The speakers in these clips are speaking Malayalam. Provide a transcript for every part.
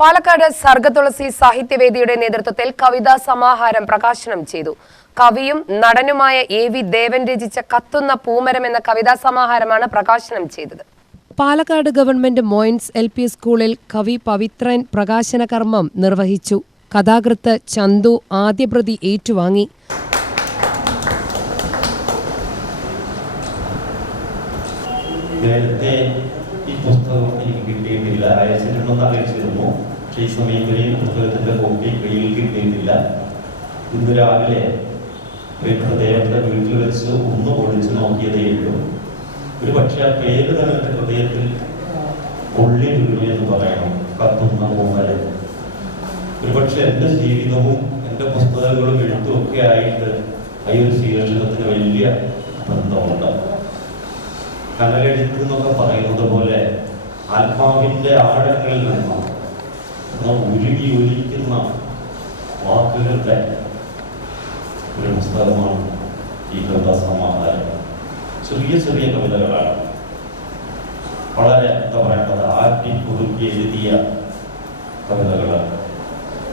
പാലക്കാട് സർഗതുളസി സാഹിത്യവേദിയുടെ നേതൃത്വത്തിൽ കവിതാ സമാഹാരം പ്രകാശനം ചെയ്തു. കവിയും നടനുമായ എ.വി. ദേവൻ രചിച്ച കത്തുന്ന പൂമരം എന്ന കവിതാ സമാഹാരമാണ് പ്രകാശനം ചെയ്തത്. Palakkad government Moyin's L P. സ്കൂളിൽ കവി പവിത്രൻ പ്രകാശന കർമ്മം നിർവഹിച്ചു. കഥാകൃത്ത് ചന്തു ആദ്യപ്രതി ഏറ്റുവാങ്ങി. നേരത്തെ ഈ പുസ്തകം എനിക്ക് കിട്ടിയിട്ടില്ല, അയച്ചിട്ടുണ്ടെന്ന് അറിയിച്ചിരുന്നു. പക്ഷേ ഈ സമയം വരെ പുസ്തകത്തിന്റെ കോപ്പി കയ്യിൽ കിട്ടിയിട്ടില്ല. ഇന്ന് രാവിലെ ദേവന്റെ വീട്ടിൽ വെച്ച് ഒന്ന് പൊളിച്ചു നോക്കിയതേ ഉള്ളൂ. ഒരു പക്ഷേ ആ പേര് തന്നെ എൻ്റെ ഹൃദയത്തിൽ പൊള്ളി വീണു എന്ന് പറയണം, കത്തുന്ന പൂമരം. ഒരു പക്ഷെ എൻ്റെ ജീവിതവും എൻ്റെ പുസ്തകങ്ങളും എഴുത്തും ഒക്കെ ആയിട്ട് ഈ ഒരു ശീർഷകത്തിന് വലിയ ബന്ധമുണ്ട്. കനലെഴുത്ത് എന്നൊക്കെ പറയുന്നത് പോലെ ആത്മാവിൻ്റെ ആഴങ്ങളിൽ നിന്ന് ഉരുകി ഒലിക്കുന്ന വാക്കുകളുടെ ഒരു പുസ്തകമാണ് ഈ കവിതാ സമാഹാരം. ചെറിയ ചെറിയ കവിതകളാണ്, വളരെ എന്താ പറയേണ്ടത്, ആറ്റിക്കുറുക്കി എഴുതിയ കവിതകളാണ്.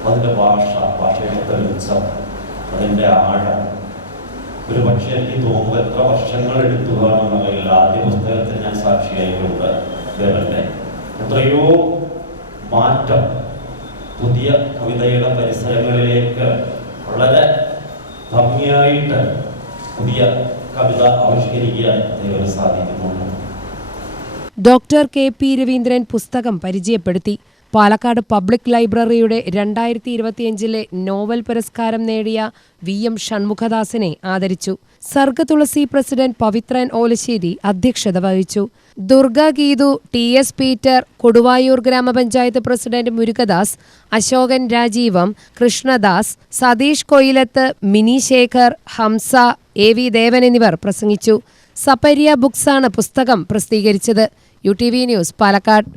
അതിൻ്റെ ഭാഷയുടെ തെളിച്ചം, അതിൻ്റെ ആഴം, ഒരു പക്ഷേ എനിക്ക് തോന്നുന്നു എത്ര വർഷങ്ങൾ എടുത്തു കാണുമെന്നറിയില്ല. ആദ്യ പുസ്തകത്തിൽ ഞാൻ സാക്ഷിയായിട്ടുണ്ട്. ദേവന്റെ എത്രയോ മാറ്റം പുതിയ കവിതയുടെ പരിസരങ്ങളിലേക്ക് വളരെ ഭംഗിയായിട്ട് പുതിയ കവിത ആവിഷ്കരിക്കാൻ ദേവന് സാധിക്കുന്നുണ്ട്. Doctor K P. രവീന്ദ്രൻ പുസ്തകം പരിചയപ്പെടുത്തി. പാലക്കാട് പബ്ലിക് ലൈബ്രറിയുടെ 2025 നോവൽ പുരസ്കാരം നേടിയ വി.എം. ഷൺമുഖദാസിനെ ആദരിച്ചു. സർഗതുളസി പ്രസിഡന്റ് പവിത്രൻ ഓലശ്ശേരി അധ്യക്ഷത വഹിച്ചു. ദുർഗ ഗീതു, ടി.എസ്. പീറ്റർ, കൊടുവായൂർ ഗ്രാമപഞ്ചായത്ത് പ്രസിഡന്റ് മുരുകദാസ്, അശോകൻ രാജീവം, കൃഷ്ണദാസ്, സതീഷ് കൊയിലത്ത്, മിനി ശേഖർ, ഹംസ, എ.വി. ദേവൻ എന്നിവർ പ്രസംഗിച്ചു. സപര്യ ബുക്സാണ് പുസ്തകം പ്രസിദ്ധീകരിച്ചത്. UTV news, Palakkad.